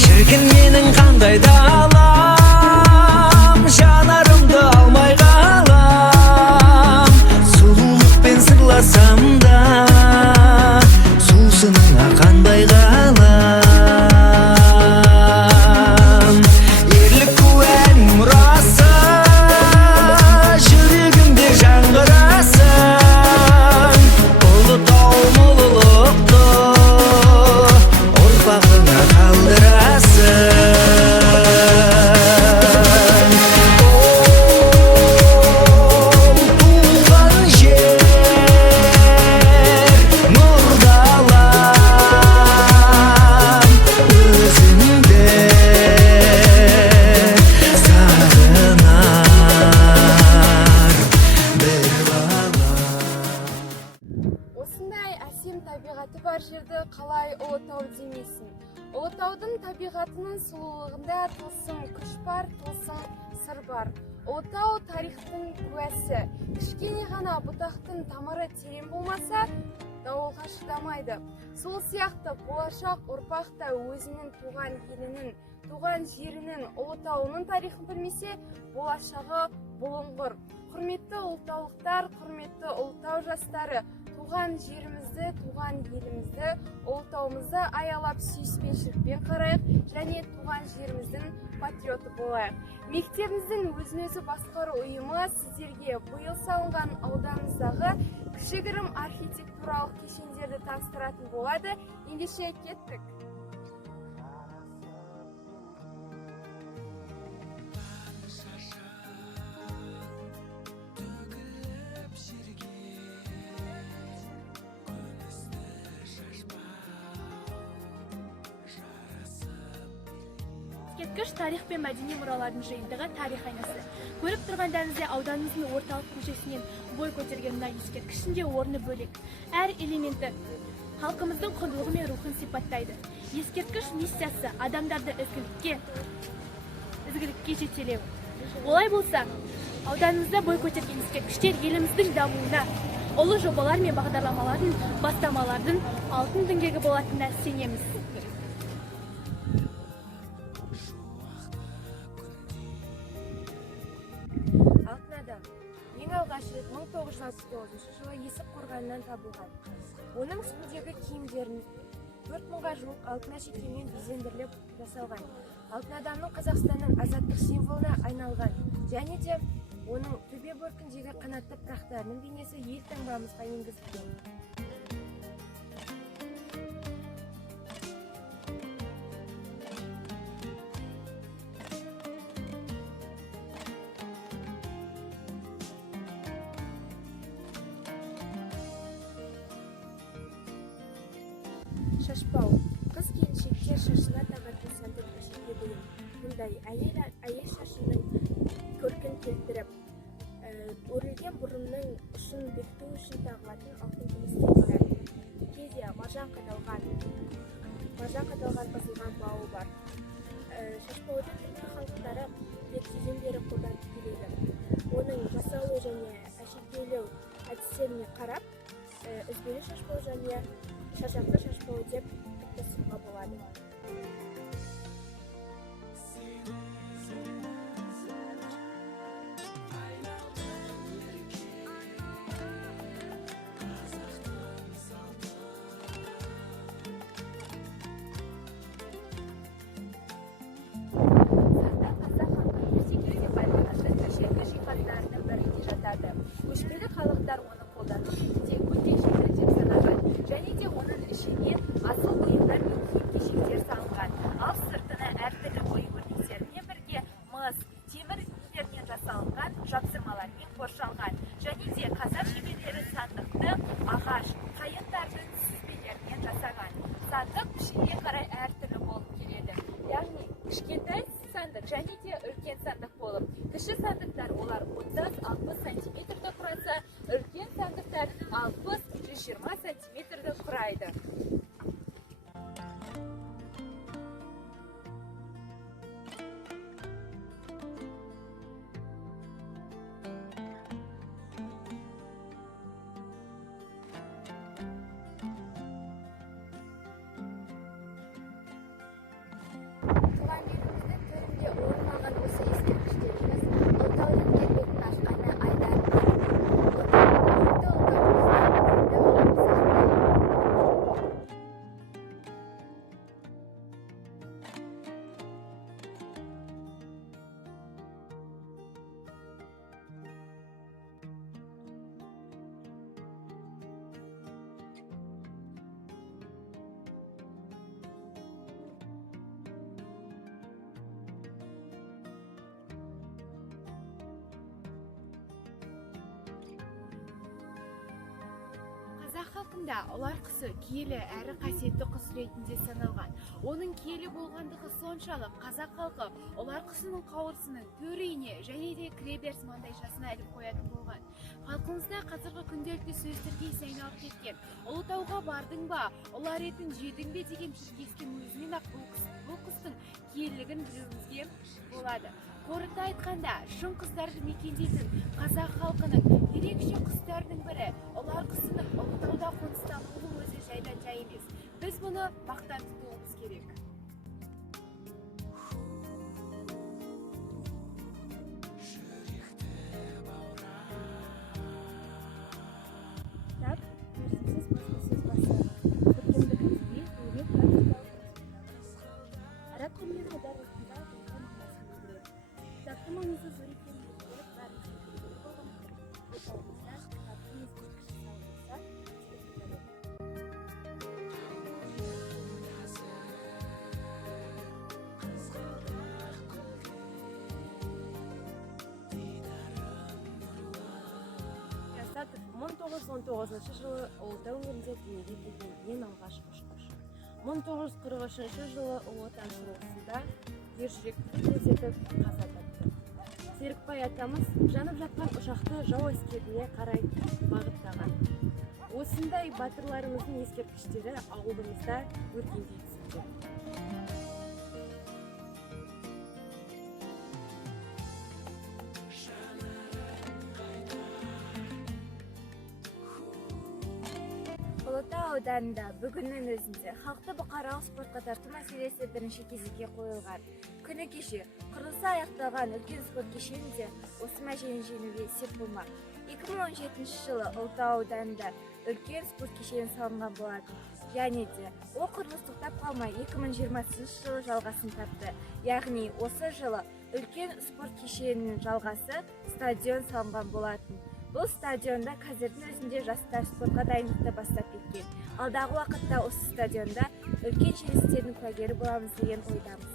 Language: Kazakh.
Шіркін менің қандай далам, жанарымды алмай қалам. Сұлулықпен сырласам да, сусыныңа қандай қалам. Ерлік куән мұрасы, жүрегімде жаңғырасың. Ұлытауым ұлылықты ұрпағыңа қалдырасың. Туған жер, нұр далам, өзіңді сағынар бір бала. Осындай әсем табиғаты бар жерді қалай Ұлытау демейсің? Ұлытаудың табиғатының сұлулығында тылсым күш бар, тылсым сыр бар. Ұлытау тарихтың куәсі. Кішкене ғана бұтақтың тамыры терең болмаса, дауылға шыдамайды. Сол сияқты болашақ ұрпақ та өзінің туған елінің, туған жерінің, Ұлытауының тарихын білмесе, болашағы бұлыңғыр. Құрметті ұлытаулықтар, құрметті Ұлытау жастары, туған жерімізді, туған елімізді, Ұлытауымызды аялап сүйіспеншілікпен қарайық және туған жеріміздің патриоты болайық. Мектебіміздің өзін-өзі басқару ұйымы сіздерге биыл салынған ауданымыздағы кішігірім архитектуралық кешендерді таныстыратын болады. Ендеше кеттік. Ескерткіш тарих пен мәдени мұралардың жиынтығы тарих айнасы. Көріп тұрғандарыңыздай ауданымыздың орталық көшесінен бой көтерген мына ескерткішінде орны бөлек. Әр элементі халқымыздың құндылығы мен рухын сипаттайды. Ескерткіш миссиясы адамдарды ізгілікке жетелеу. Олай болса, ауданымызда бой көтерген ескерткіштер еліміздің дамуына, ұлы жобалар мен бағдарламалардың, бастамалардың алтын діңгегі болатынына сенеміз. Алтын адам ең алғаш рет 1969 жылы Есік қорғанынан табылған. Оның үстіндегі киімдерін 4000-ға жуық алтын әшекеймен безендіріліп жасалған. Алтын адамның Қазақстанның азаттық символына айналған және де оның төбе бөркіндегі қанатты пырақтарының бейнесі ел таңбамызға енгізілген. Шашпау. Қыз келіншектер шашына тағатын сәндік әшекей бұйым. Мұндай әйел шашының көркін келтіріп, өрілген бұрымның ұшын бекіту үшін тағылатын алтын күмістен тұрады. Кейде маржан қадалған басылған бауы бар. Шашпауды түркі халықтары ертеден бері қолданып келеді. Оның жасалу және әшекейлеу әдістеріне қарап, үзбелі шашпау және шашақты шашпау деп топтастыруға болады. Көшпелі халықтар оны қолданып тек өте жеңіл деп санаған және де оның ішіне асыл бұйымдар мен киім-кешектер салынған. Ал сыртына әртүрлі ою-өрнектермен бірге мыс, темір үйлерінен жасалынған жапсырмалармен қоршалған және де қазақ шеберлері сандықты ағаш, қайыңдардың сүзбелерінен жасаған. Сандық пішінге қарай әртүрлі болып келеді. кішкентай сандық және де үлкен сандық болып, кіші сандықтар олар 30-60 сантиметрді құраса, үлкен сандықтар 60-120 сантиметрді құрайды. Туған жеріміздің төрінде орын алған осы ескерткіштеріміз ұлытаудың келбетін ашқаны айдан Қазақ халқында ұлар құсы киелі әрі қасиетті құс ретінде саналған. Оның киелі болғандығы соншалық қазақ халқы ұлар құсының қауырсынын төріне және де кіреберіс маңдайшасына іліп қоятын болған. Халқымызда қазіргі күнделікті сөз тіркесі айналып кеткен. Ұлытауға бардың ба, ұлар етін жедің бе деген тіркескен өзінен ақ бұл құстың киелілігін білуімізге болады. Қорыта айтқанда, шын құстарды мекендейтін қазақ халқының ерекше құстардың бірі ұлар құсының Ұлытауда қоныстануының өзі жайдан жай емес. Біз бұны мақтан тұтуымыз керек. мерзімсіз баспасөз басы көркемдік әдеби ғылыми практикалық араб тілінен аударылғанда болған мағынасын білдіреді. Кітаптың маңызы зор екенін білдіріп бәрімізге белгілі болғандықтан отауымызда кітаптың ескерткіші салынса Жасатов 1919 жылы Ұлытау өңірінде дүниеге келген ең алғашқы ұшқыш. 1943 жылы Ұлы Отан соғысында ержүректілік көрсетіп қаза тапты. Серікбай атамыз жанып жатқан ұшақты жау әскеріне қарай бағыттаған. Осындай батырларымыздың ескерткіштері ауылымызда өркендей түсуде. Ұлытау ауданында бүгіннің өзінде халықты бұқаралық спортқа тарту мәселесі бірінші кезекке қойылған. Күні кеше құрылысы аяқталған үлкен спорт кешенінде осы мәселені жеңуге сеп болмақ. 2017 жылы Ұлытау ауданында үлкен спорт кешені салынған болатын. Және де ол құрылыс тоқтап қалмай 2020 жылы жалғасын тапты. Яғни осы жылы үлкен спорт кешенінің жалғасы стадион салынған болатын. Бұл стадионда қазірдің өзінде жастар спортқа дайындықты бастап кеткен. Алдағы уақытта осы стадионда үлкен жеңістердің куәгері боламыз деген ойдамыз.